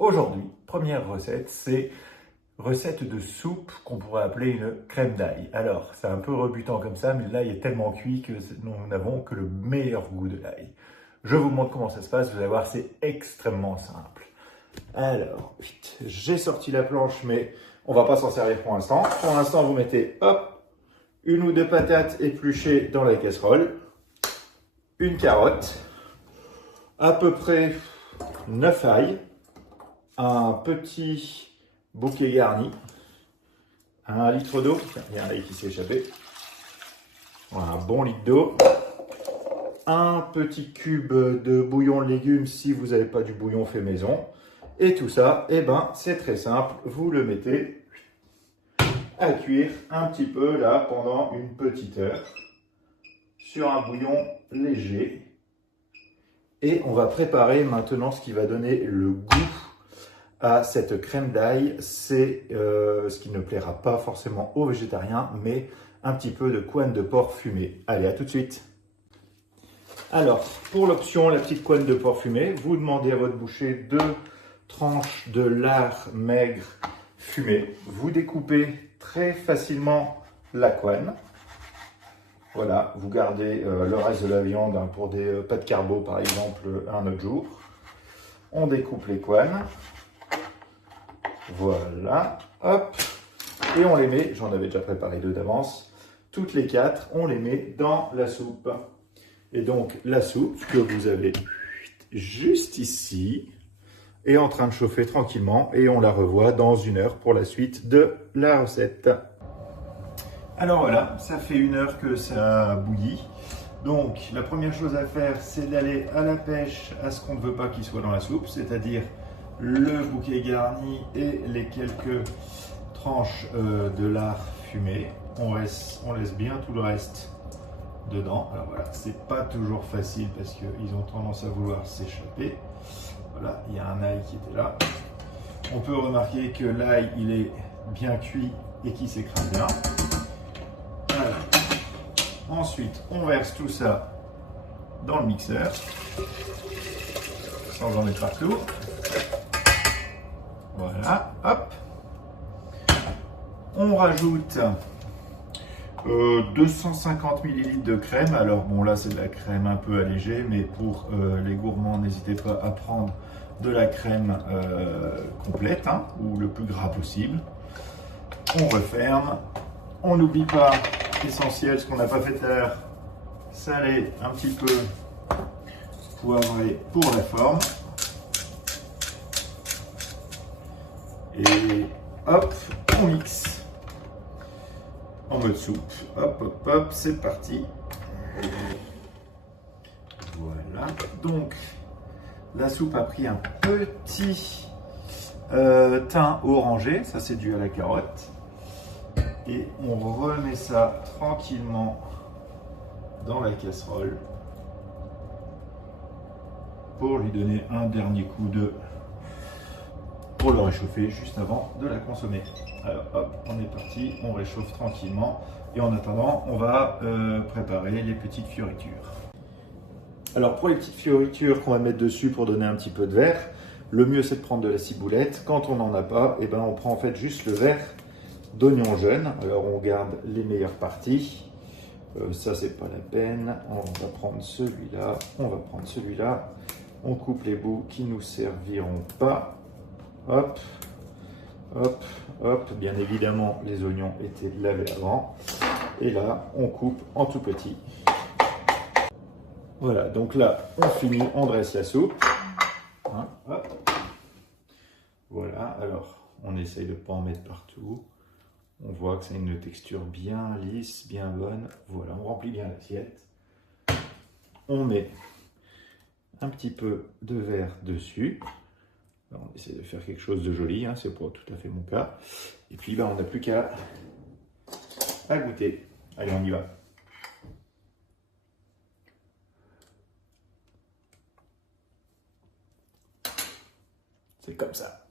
Aujourd'hui, première recette, c'est recette de soupe qu'on pourrait appeler une crème d'ail. Alors, c'est un peu rebutant comme ça, mais l'ail est tellement cuit que nous n'avons que le meilleur goût de l'ail. Je vous montre comment ça se passe, vous allez voir, c'est extrêmement simple. Alors, vite, j'ai sorti la planche, mais on va pas s'en servir pour l'instant. Pour l'instant, vous mettez, hop, une ou deux patates épluchées dans la casserole, une carotte, à peu près 9 ails, un petit bouquet garni, 1 litre d'eau, il y a un ail qui s'est échappé, voilà, un bon litre d'eau, un petit cube de bouillon de légumes si vous n'avez pas du bouillon fait maison, et tout ça, eh ben, c'est très simple, vous le mettez à cuire un petit peu là pendant une petite heure sur un bouillon léger. Et on va préparer maintenant ce qui va donner le goût à cette crème d'ail. C'est ce qui ne plaira pas forcément aux végétariens, mais un petit peu de couenne de porc fumée. Allez, à tout de suite. Alors, pour l'option, la petite couenne de porc fumée, vous demandez à votre boucher 2 tranches de lard maigre fumé. Vous découpez très facilement la couenne. Voilà, vous gardez le reste de la viande pour des pâtes carbo par exemple un autre jour. On découpe les couennes. Voilà, hop. Et on les met, j'en avais déjà préparé 2 d'avance. Toutes les 4, on les met dans la soupe. Et donc la soupe que vous avez juste ici est en train de chauffer tranquillement et on la revoit dans 1 heure pour la suite de la recette. Alors voilà, ça fait 1 heure que ça bouillit. Donc la première chose à faire, c'est d'aller à la pêche à ce qu'on ne veut pas qu'il soit dans la soupe, c'est-à-dire le bouquet garni et les quelques tranches de lard fumé. On laisse bien tout le reste dedans. Alors voilà, c'est pas toujours facile parce qu'ils ont tendance à vouloir s'échapper. Voilà, il y a un ail qui était là. On peut remarquer que l'ail, il est bien cuit et qui s'écrase bien. Voilà. Ensuite, on verse tout ça dans le mixeur, sans en mettre partout. Voilà, hop. On rajoute 250 ml de crème. Alors bon, là c'est de la crème un peu allégée, mais pour les gourmands, n'hésitez pas à prendre de la crème complète, hein, ou le plus gras possible. On referme. On n'oublie pas, essentiel, ce qu'on n'a pas fait tout à l'heure, saler un petit peu, poivrer pour la forme. Et hop, on mixe en mode soupe. Hop, hop, hop, c'est parti. Voilà, donc la soupe a pris un petit teint orangé, ça c'est dû à la carotte. Et on remet ça tranquillement dans la casserole pour lui donner un dernier coup de... pour le réchauffer juste avant de la consommer. Alors hop, on est parti, on réchauffe tranquillement. Et en attendant, on va préparer les petites fioritures. Alors pour les petites fioritures qu'on va mettre dessus pour donner un petit peu de vert, le mieux c'est de prendre de la ciboulette. Quand on n'en a pas, eh ben, on prend en fait juste le vert d'oignons jeunes. Alors on garde les meilleures parties. Ça c'est pas la peine. On va prendre celui-là. On va prendre celui-là. On coupe les bouts qui nous serviront pas. Hop, hop, hop. Bien évidemment, les oignons étaient lavés avant. Et là, on coupe en tout petit. Voilà, donc là, on finit, on dresse la soupe. Hein, hop. Voilà, alors on essaye de ne pas en mettre partout. On voit que c'est une texture bien lisse, bien bonne. Voilà, on remplit bien l'assiette. On met un petit peu de verre dessus. Alors, on essaie de faire quelque chose de joli, hein, c'est pas tout à fait mon cas. Et puis on n'a plus qu'à goûter. Allez, on y va. C'est comme ça.